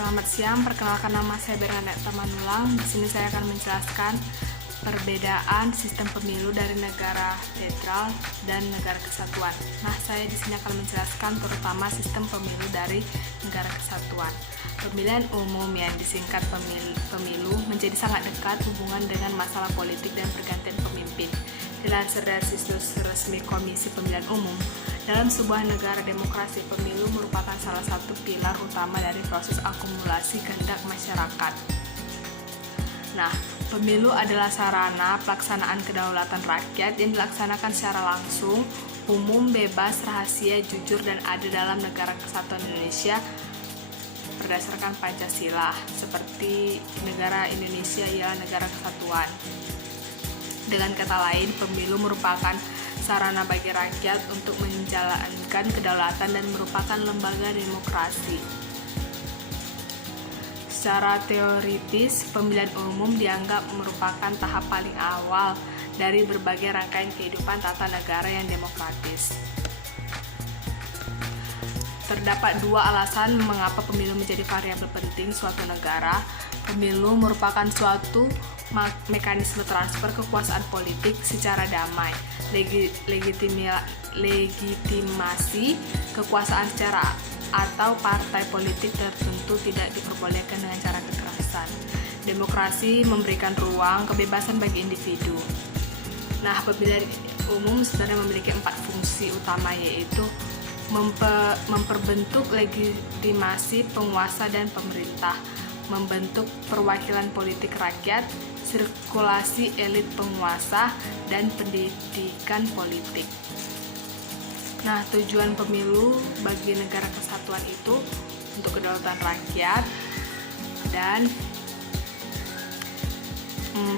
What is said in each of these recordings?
Selamat siang, perkenalkan nama saya Bernadetta Manulang. Di sini saya akan menjelaskan perbedaan sistem pemilu dari negara federal dan negara kesatuan. Nah, saya di sini akan menjelaskan terutama sistem pemilu dari negara kesatuan. Pemilihan umum yang disingkat pemilu menjadi sangat dekat hubungan dengan masalah politik dan pergantian pemimpin. Dilansir dari situs resmi Komisi Pemilihan Umum, dalam sebuah negara demokrasi, pemilu merupakan salah satu pilar utama dari proses akumulasi kehendak masyarakat. Nah, pemilu adalah sarana pelaksanaan kedaulatan rakyat yang dilaksanakan secara langsung, umum, bebas, rahasia, jujur, dan adil dalam negara kesatuan Indonesia berdasarkan Pancasila, seperti negara Indonesia ialah negara kesatuan. Dengan kata lain, pemilu merupakan sarana bagi rakyat untuk menjalankan kedaulatan dan merupakan lembaga demokrasi. Secara teoritis, pemilihan umum dianggap merupakan tahap paling awal dari berbagai rangkaian kehidupan tata negara yang demokratis. Terdapat dua alasan mengapa pemilu menjadi variabel penting suatu negara. Pemilu merupakan suatu mekanisme transfer kekuasaan politik secara damai. Legitimasi kekuasaan secara atau partai politik tertentu tidak diperbolehkan dengan cara kekerasan. Demokrasi memberikan ruang kebebasan bagi individu. Nah, pemilihan umum sebenarnya memiliki 4 fungsi utama, yaitu memperbentuk legitimasi penguasa dan pemerintah, membentuk perwakilan politik rakyat, sirkulasi elit penguasa, dan pendidikan politik. Nah, tujuan pemilu bagi negara kesatuan itu untuk kedaulatan rakyat dan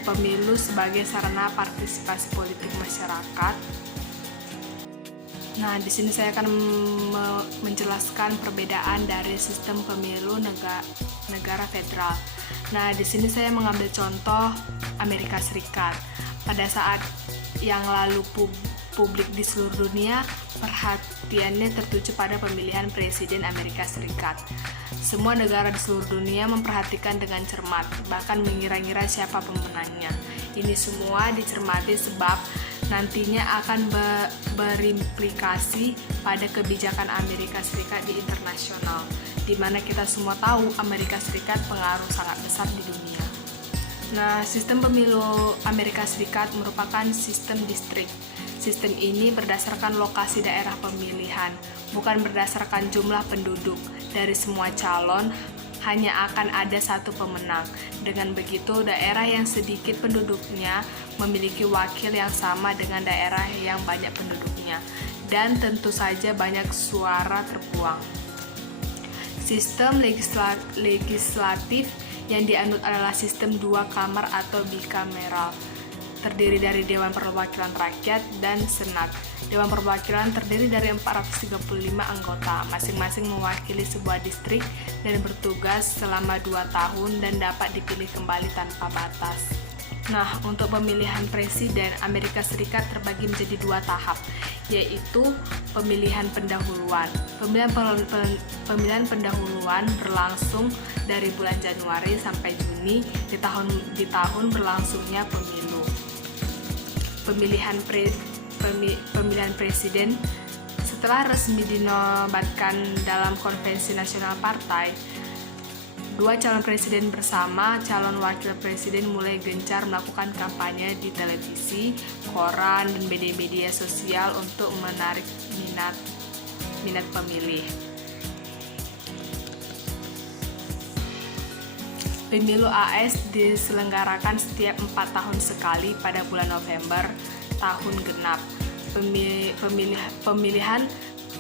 pemilu sebagai sarana partisipasi politik masyarakat. Nah, di sini saya akan menjelaskan perbedaan dari sistem pemilu negara federal. Nah, di sini saya mengambil contoh Amerika Serikat. Pada saat yang lalu publik di seluruh dunia perhatiannya tertuju pada pemilihan presiden Amerika Serikat. Semua negara di seluruh dunia memperhatikan dengan cermat, bahkan mengira-ngira siapa pemenangnya. Ini semua dicermati sebab nantinya akan berimplikasi pada kebijakan Amerika Serikat di internasional, di mana kita semua tahu Amerika Serikat pengaruh sangat besar di dunia. Nah, sistem pemilu Amerika Serikat merupakan sistem distrik. Sistem ini berdasarkan lokasi daerah pemilihan, bukan berdasarkan jumlah penduduk. Dari semua calon, hanya akan ada satu pemenang. Dengan begitu, daerah yang sedikit penduduknya memiliki wakil yang sama dengan daerah yang banyak penduduknya, dan tentu saja banyak suara terbuang. Sistem legislatif yang dianut adalah sistem 2 kamar atau bikameral, terdiri dari Dewan Perwakilan Rakyat dan Senat. Dewan Perwakilan terdiri dari 435 anggota, masing-masing mewakili sebuah distrik dan bertugas selama 2 tahun dan dapat dipilih kembali tanpa batas. Nah, untuk pemilihan presiden, Amerika Serikat terbagi menjadi 2 tahap, yaitu pemilihan pendahuluan. Pemilihan pendahuluan berlangsung dari bulan Januari sampai Juni di tahun berlangsungnya pemilu. Pemilihan presiden setelah resmi dinobatkan dalam Konvensi Nasional Partai, 2 calon presiden bersama calon wakil presiden mulai gencar melakukan kampanye di televisi, koran, dan media sosial untuk menarik minat pemilih. Pemilu AS diselenggarakan setiap 4 tahun sekali pada bulan November tahun genap. Pemilihan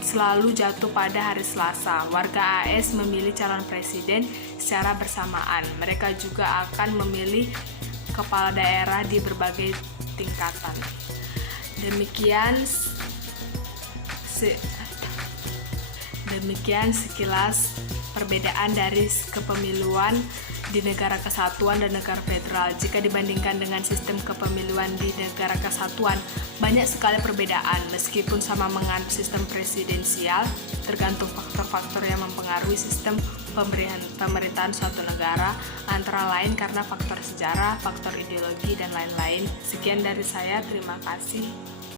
selalu jatuh pada hari Selasa. Warga AS memilih calon presiden secara bersamaan. Mereka juga akan memilih kepala daerah di berbagai tingkatan. Demikian sekilas perbedaan dari kepemiluan di negara kesatuan dan negara federal. Jika dibandingkan dengan sistem kepemiluan di negara kesatuan, banyak sekali perbedaan. Meskipun sama menganut sistem presidensial, tergantung faktor-faktor yang mempengaruhi sistem pemerintahan suatu negara, antara lain karena faktor sejarah, faktor ideologi, dan lain-lain. Sekian dari saya, terima kasih.